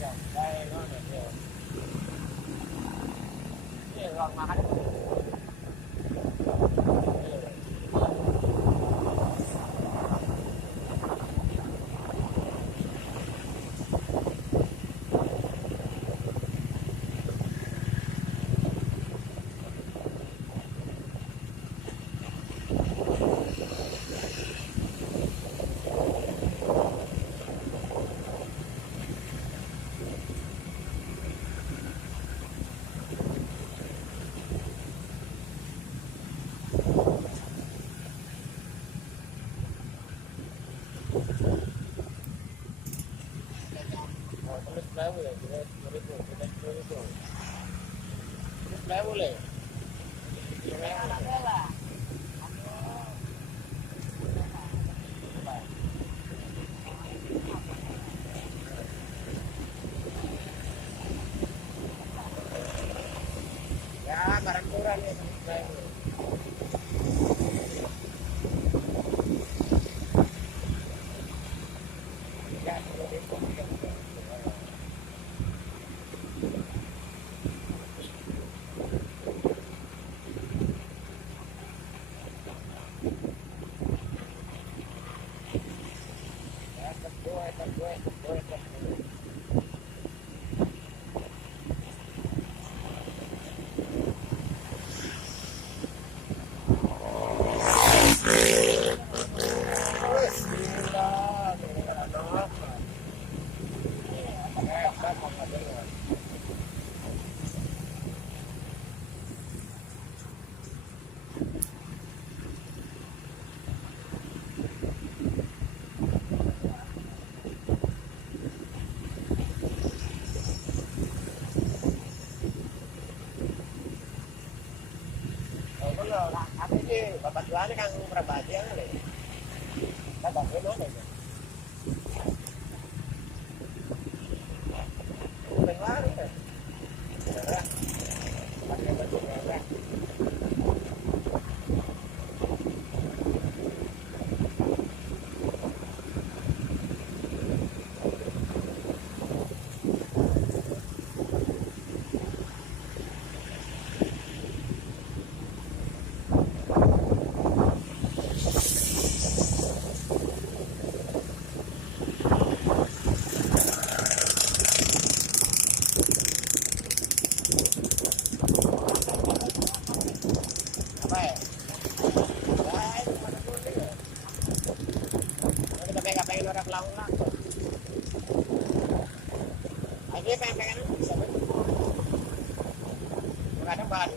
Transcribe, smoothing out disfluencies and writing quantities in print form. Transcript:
dong, bae ngono yo. Iya, ruang makan. Terus berapa ya? Terus 2000, terus berapa boleh? Ya, barang kurang ya. Ya, 10.000. Ya, kedua. Apa sih bapak jualnya kan pribadi yang ada. Bapak mana itu? Bukan lari kan? Ya, pakai baju merah. Apa ya? Ya, itu mana dulu ya? Kita pengen orang pulang. Akhirnya pengen bisa betul. Kadang bahan